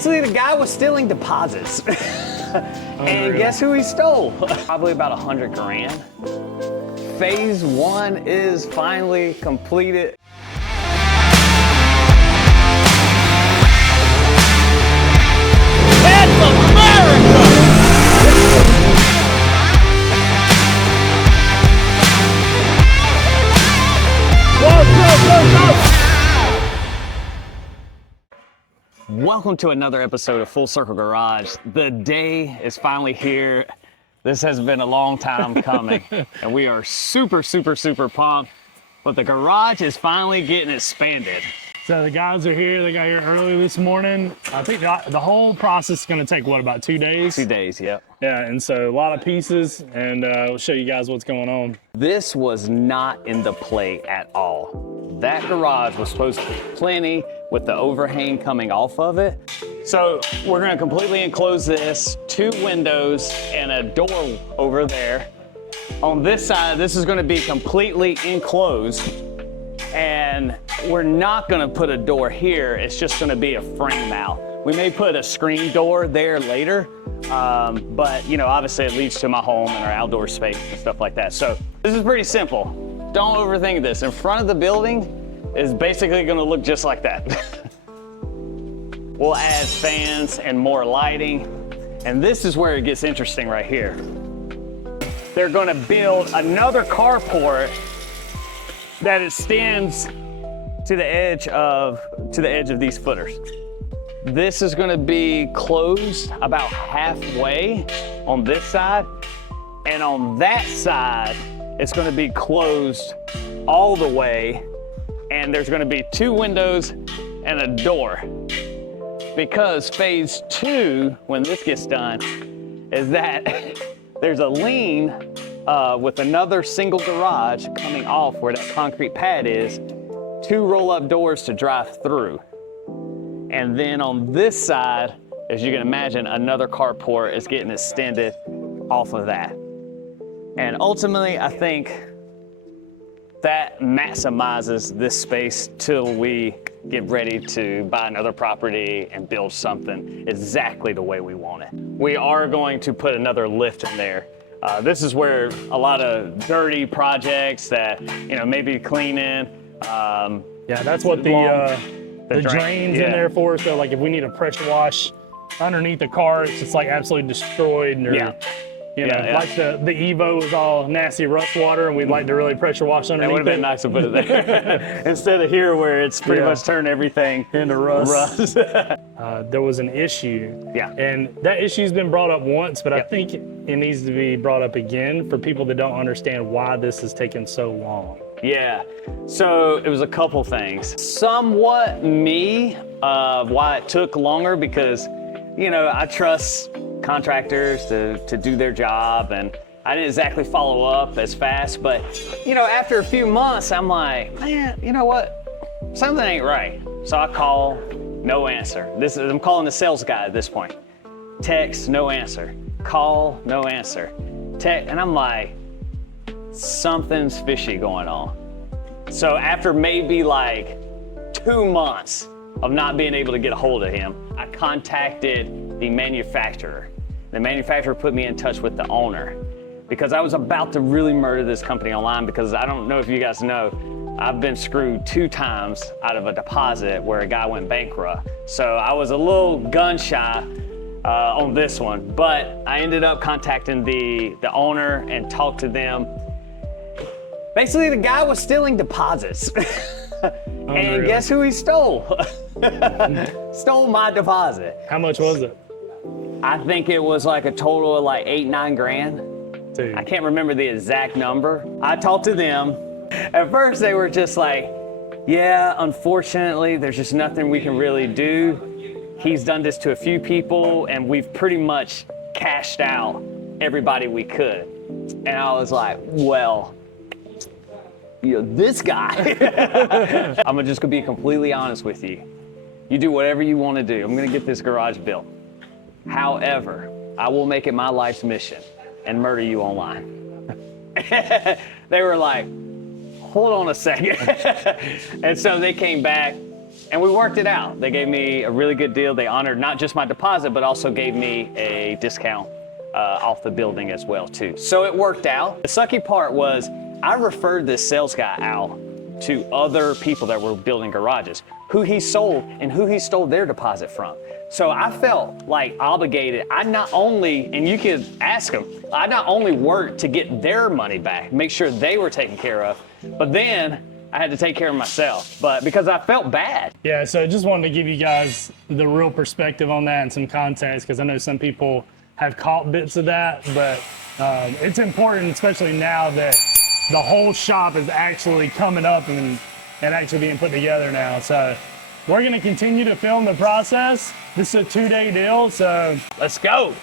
Basically, the guy was stealing deposits. And guess who he stole? Probably about 100 grand. Phase 1 is finally completed. That's America! Whoa. Welcome to another episode of Full Circle Garage. The day is finally here. This has been a long time coming, and we are super pumped. But the garage is finally getting expanded. So the guys are here. They got here early this morning. I think the whole process is going to take, what, about 2 days? 2 days, yep. Yeah, and so a lot of pieces, and we'll show you guys what's going on. This was not in the play at all. That garage was supposed to be plenty with the overhang coming off of it. So we're gonna completely enclose this, 2 windows and a door over there. On this side, this is gonna be completely enclosed, and we're not gonna put a door here. It's just gonna be a frame out. We may put a screen door there later, but you know, obviously it leads to my home and our outdoor space and stuff like that. So this is pretty simple. Don't overthink this. In front of the building is basically gonna look just like that. We'll add fans and more lighting. And this is where it gets interesting right here. They're gonna build another carport that extends to the edge of these footers. This is gonna be closed about halfway on this side, and on that side, it's gonna be closed all the way, and there's gonna be 2 windows and a door. Because phase 2, when this gets done, is that there's a lean with another single garage coming off where that concrete pad is, 2 roll-up doors to drive through. And then on this side, as you can imagine, another carport is getting extended off of that. And ultimately, I think that maximizes this space till we get ready to buy another property and build something exactly the way we want it. We are going to put another lift in there. This is where a lot of dirty projects that, you know, maybe cleaning. Yeah, that's what the drain's in there for. So like if we need a pressure wash underneath the car, it's just like absolutely destroyed. Or, you know, like the Evo is all nasty rust water, and we'd like to really pressure wash underneath it. It would have been nice to put it there. Instead of here where it's pretty much turned everything into rust. There was an issue. Yeah. And that issue's been brought up once, but I think it needs to be brought up again for people that don't understand why this has taken so long. Yeah, so it was a couple things. Somewhat me, why it took longer, because, you know, I trust contractors to do their job, and I didn't exactly follow up as fast, but, you know, after a few months, I'm like, man, you know what? Something ain't right. So I call, no answer. I'm calling the sales guy at this point. Text, no answer. Call, no answer. Text, and I'm like, something's fishy going on. So after maybe like 2 months of not being able to get a hold of him, I contacted the manufacturer. The manufacturer put me in touch with the owner, because I was about to really murder this company online, because I don't know if you guys know, I've been screwed 2 times out of a deposit where a guy went bankrupt. So I was a little gun shy on this one, but I ended up contacting the owner and talked to them. Basically, the guy was stealing deposits. And guess who he stole? Stole my deposit. How much was it? I think it was like a total of like 8-9 grand. Dude. I can't remember the exact number. I talked to them. At first they were just like, yeah, unfortunately, there's just nothing we can really do. He's done this to a few people, and we've pretty much cashed out everybody we could. And I was like, well, you know, this guy. I'm just gonna be completely honest with you. You do whatever you want to do. I'm gonna get this garage built. However, I will make it my life's mission and murder you online. They were like, hold on a second. And so they came back And we worked it out. They gave me a really good deal. They honored not just my deposit, but also gave me a discount off the building as well too. So it worked out. The sucky part was I referred this sales guy out to other people that were building garages, who he sold and who he stole their deposit from. So I felt like obligated. I not only, and you could ask them, I not only worked to get their money back, make sure they were taken care of, but then I had to take care of myself, but because I felt bad. Yeah, so I just wanted to give you guys the real perspective on that and some context, because I know some people have caught bits of that, but it's important, especially now that the whole shop is actually coming up and actually being put together now. So we're gonna continue to film the process. This is a 2-day deal, so let's go.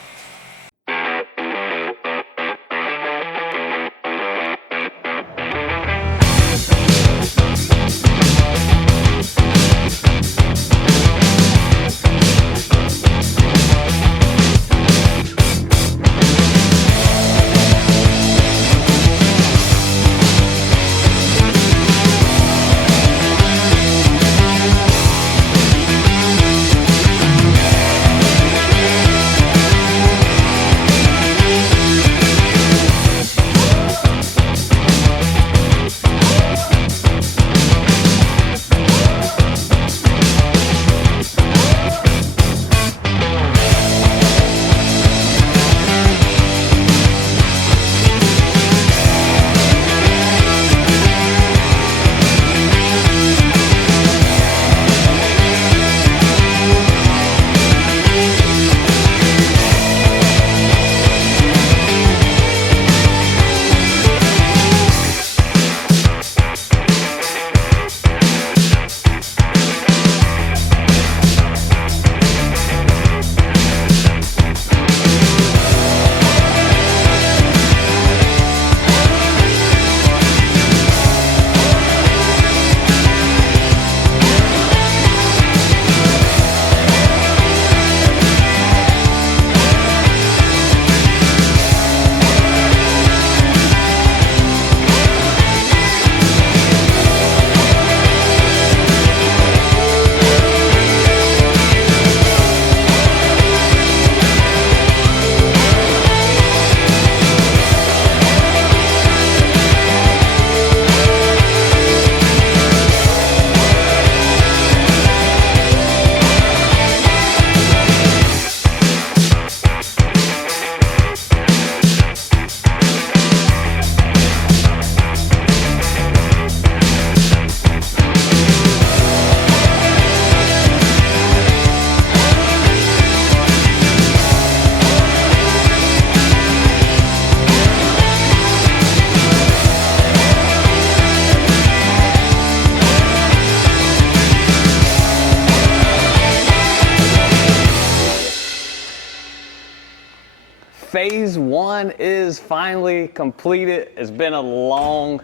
Phase 1 is finally completed. It's been a long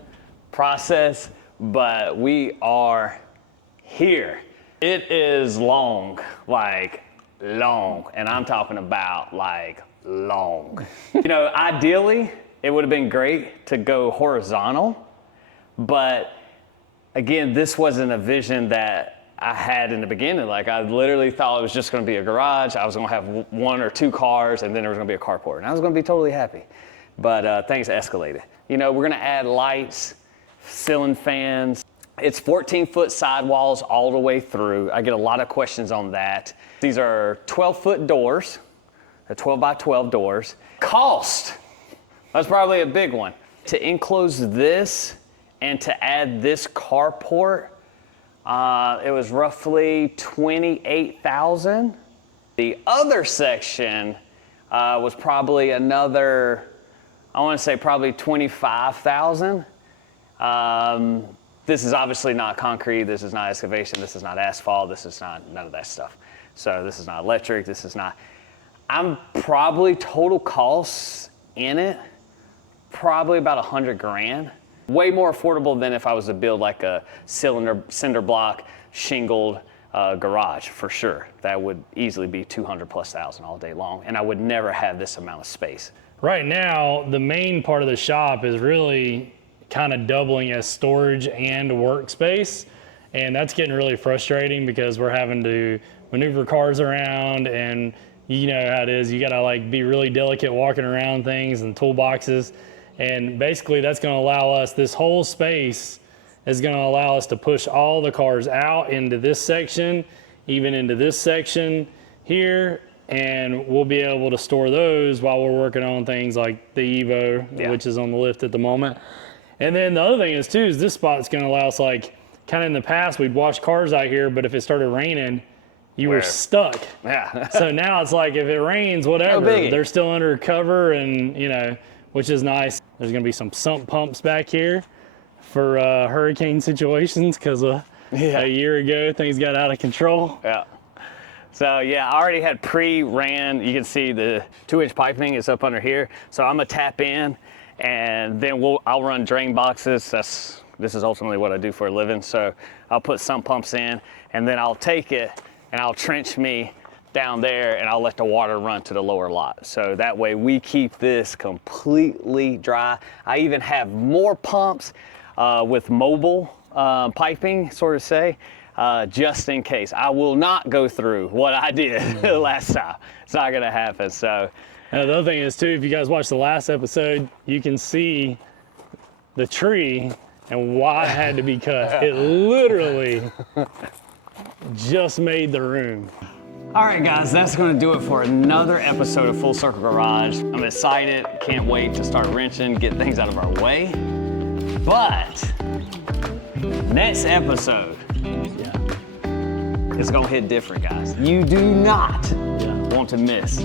process, but we are here. It is long, like long, and I'm talking about like long. You know, ideally, it would have been great to go horizontal, but again, this wasn't a vision that I had in the beginning. Like, I literally thought it was just gonna be a garage. I was gonna have 1 or 2 cars, and then there was gonna be a carport. And I was gonna be totally happy. But things escalated. You know, we're gonna add lights, ceiling fans. It's 14-foot sidewalls all the way through. I get a lot of questions on that. These are 12-foot doors. They're 12 by 12 doors. Cost, that's probably a big one. To enclose this and to add this carport, it was roughly $28,000. The other section was probably another, I want to say probably $25,000. This is obviously not concrete. This is not excavation. This is not asphalt. This is not none of that stuff. So this is not electric. This is not. I'm probably total costs in it, probably about 100 grand. Way more affordable than if I was to build like a cinder block shingled garage, for sure. That would easily be 200,000+ all day long, and I would never have this amount of space. Right now, the main part of the shop is really kind of doubling as storage and workspace. And that's getting really frustrating because we're having to maneuver cars around, and you know how it is. You gotta like be really delicate walking around things and toolboxes. And basically that's gonna allow us, this whole space is gonna allow us to push all the cars out into this section, even into this section here, and we'll be able to store those while we're working on things like the Evo, which is on the lift at the moment. And then the other thing is too, is this spot's gonna allow us, like, kind of in the past, we'd wash cars out here, but if it started raining, you were stuck. Yeah. So now it's like, if it rains, whatever, they're still under cover, and you know, which is nice. There's gonna be some sump pumps back here for hurricane situations, because a year ago, things got out of control. Yeah. So yeah, I already had pre-ran. You can see the 2-inch piping is up under here. So I'm gonna tap in, and then I'll run drain boxes. This is ultimately what I do for a living. So I'll put sump pumps in, and then I'll take it and I'll trench me down there, and I'll let the water run to the lower lot. So that way we keep this completely dry. I even have more pumps with mobile piping, sort of say, just in case. I will not go through what I did last time. It's not gonna happen. So the other thing is too, if you guys watched the last episode, you can see the tree and why it had to be cut. It literally just made the room. All right, guys, that's going to do it for another episode of Full Circle Garage. I'm excited. Can't wait to start wrenching, get things out of our way. But next episode, it's going to hit different, guys. You do not want to miss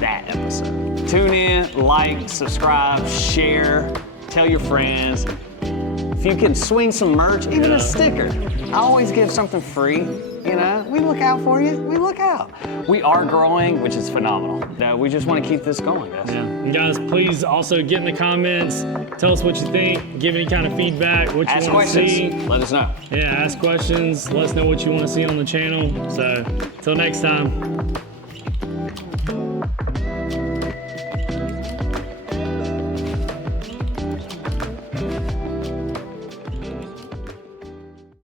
that episode. Tune in, like, subscribe, share, tell your friends. If you can swing some merch, even a sticker. I always give something free, you know? We look out for you, we look out. We are growing, which is phenomenal. We just want to keep this going, guys. Yeah. And guys, please also get in the comments, tell us what you think, give any kind of feedback, what you want to see. Let us know. Yeah, ask questions, let us know what you want to see on the channel. So, till next time.